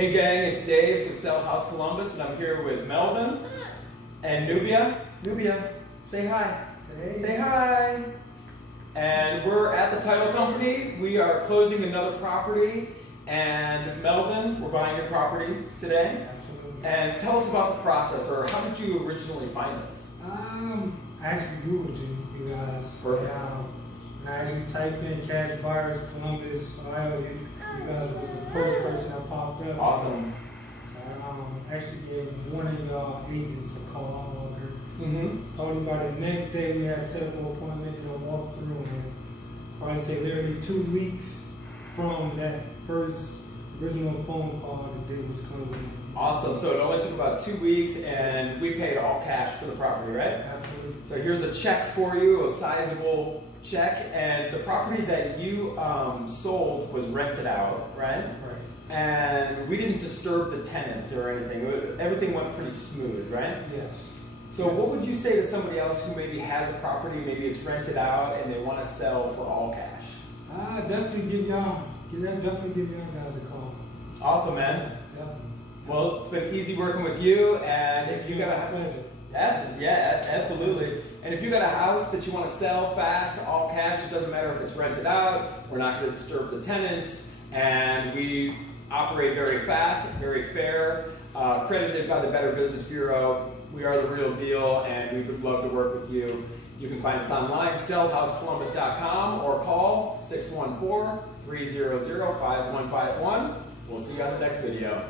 Hey gang, it's Dave with Sell House Columbus, and I'm here with Melvin and Nubia. Nubia, say hi. Say hi. And we're at the title company. We are closing another property. And Melvin, we're buying your property today. Absolutely. And tell us about the process, or how did you originally find us? I actually Googled you guys. Perfect. And I actually typed in cash buyers, Columbus, Ohio. You guys was the first person that popped up. Awesome. So I actually gave one of y'all agents a call. Told by the next day we had set up an appointment and walk through, and probably say literally 2 weeks from that first original phone call the day was closing. Awesome. So it only took about 2 weeks, and we paid all cash for the property, right? Absolutely. So here's a check for you, a sizable check, and the property that you sold was rented out, right? Right. And we didn't disturb the tenants or anything. Everything went pretty smooth, right? Yes. So what would you say to somebody else who maybe has a property, maybe it's rented out, and they want to sell for all cash? Definitely give y'all guys a call. Awesome, man. Definitely. Well, it's been easy working with you, and if you got a pleasure. Yes, yeah, absolutely. And if you got a house that you want to sell fast, all cash, it doesn't matter if it's rented out. We're not going to disturb the tenants, and we operate very fast, very fair, accredited by the Better Business Bureau. We are the real deal, and we would love to work with you. You can find us online, sellhousecolumbus.com, or call 614-300-5151. We'll see you on the next video.